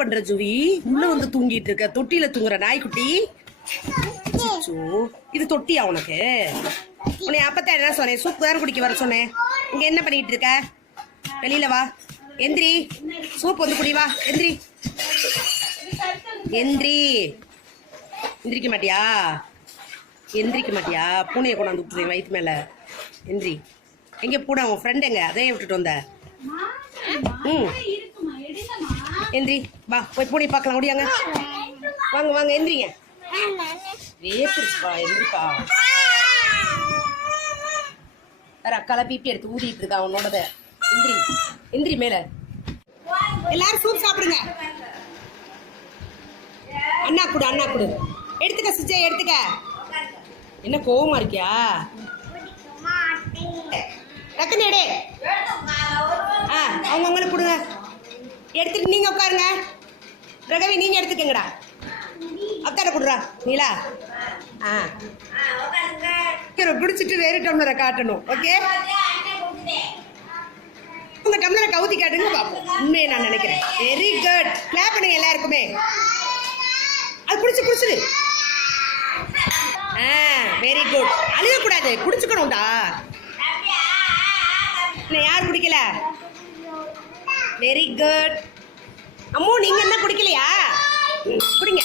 பண்ற ஜூவி? உள்ள வந்து தூங்கிட்டு இருக்க, தொட்டியில தூங்குற நாய்க்குட்டி. இது தொட்டியா உனக்கு? உன்னை அப்பத்தான் என்ன சொன்னேன், சூப் தான் குடிக்க வர சொன்னேன். இங்க என்ன பண்ணிட்டு இருக்க? வெளியில வா, எந்திரி. சூப் வந்து குடி, வா எந்திரி. எந்திரி. எந்திரிக்க மாட்டியா? எந்திரிக்க மாட்டியா? பூனையை கொண்டாந்து விட்டுறேன் வயிற்று மேல. எந்திரி. எங்க பூனை? உன் ஃப்ரெண்ட் எங்க? அதே விட்டுட்டு வந்த. எந்திரி, வா போய் பூனை பார்க்கலாம். முடியாங்க, வாங்க வாங்க எந்திரிங்க. வேர்த்துருச்சுப்பா, எந்திரிப்பா. வேற அக்கால பிபி எடுத்து ஊதிட்டு இருக்கா உன்னோடத. எந்திரி, எந்திரி மேல. எல்லாரும் சூப் சாப்பிடுங்க. அண்ணா குடு, அண்ணா குடு. எடுத்துக்க சுஜய், எடுத்துக்க. என்ன கோவமா இருக்கியா? டக்குன்னு எடு. அவங்களுக்கு கொடுங்க. எடுத்துட்டு நீங்க உட்காருங்க. ரகவி நீங்க எடுத்துக்கங்கடா. அக்கார குடுறா நீலா. பிடிச்சிட்டு வேறு டம்ளரை காட்டணும். ஓகே, உங்க டம்ளரை கவுத்தி காட்டுங்க பாப்போம். உண்மையை நான் நினைக்கிறேன். Very good. கிளாப் பண்ணுங்க எல்லாருக்குமே. அது குடிச்சு குடிச்சிடு. Very good. அழுகக்கூடாது, குடிச்சுக்கணும்டா. யார் குடிக்கல? Very good. அம்மோ நீங்க என்ன குடிக்கலையா? குடிங்க,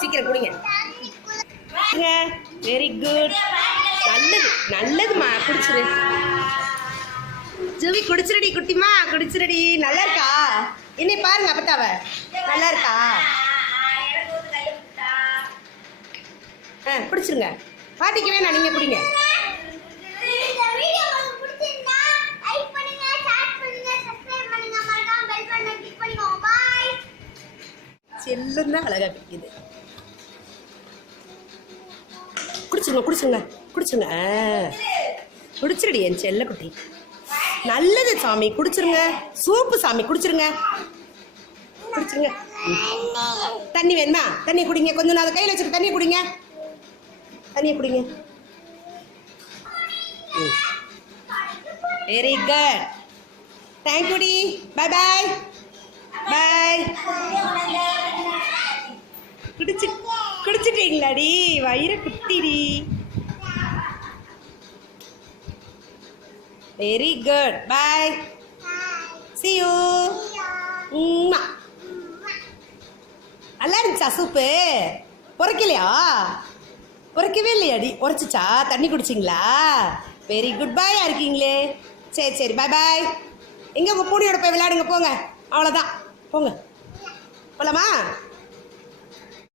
சீக்கிரம் குடிங்க. Very good. நல்லது நல்லதுமா, குடிச்சிரு. ஜூவி குடிச்சிருடி குட்டிமா, குடிச்சிருடி. நல்லா இருக்கா? என்னை பாருங்க அப்பத்தாவ. நல்லா இருக்கா? குடிச்சிருங்க. பாட்டிக்கு வேணா, நீங்க குடிங்க. செல்லும் தான் அழகா பிடிக்குது. குடிச்சுங்க குடிச்சுங்க குடிச்சுங்க. குடிச்சிருடி என் செல்ல குட்டி. நல்லது சாமி, குடிச்சிருங்க. சூப்பு சாமி, குடிச்சிருங்க குடிச்சிருங்க. தண்ணி வேணுமா? தண்ணி குடிங்க. கொஞ்சம் நான் அதை கையில் வச்சுக்க. தண்ணி குடிங்க, தண்ணியை குடிங்க. Very good. தேங்க்யூ டி. Bye bye bye. குடிச்சிட்டீங்களாடி? வயிறு குட்டிடி. Very good. Bye. see you. நல்லா இருந்துச்சா சூப்பு? உரைக்கலையா? உரைக்கவே இல்லையாடி? உரைச்சிச்சா? தண்ணி குடிச்சிங்களா? Very good. பாயா இருக்கீங்களே. சரி சரி, பாய் பாய். எங்கே உங்கள் பூனையோட போய் விளையாடுங்க, போங்க. அவ்வளோதான், போங்க. போகலாமா?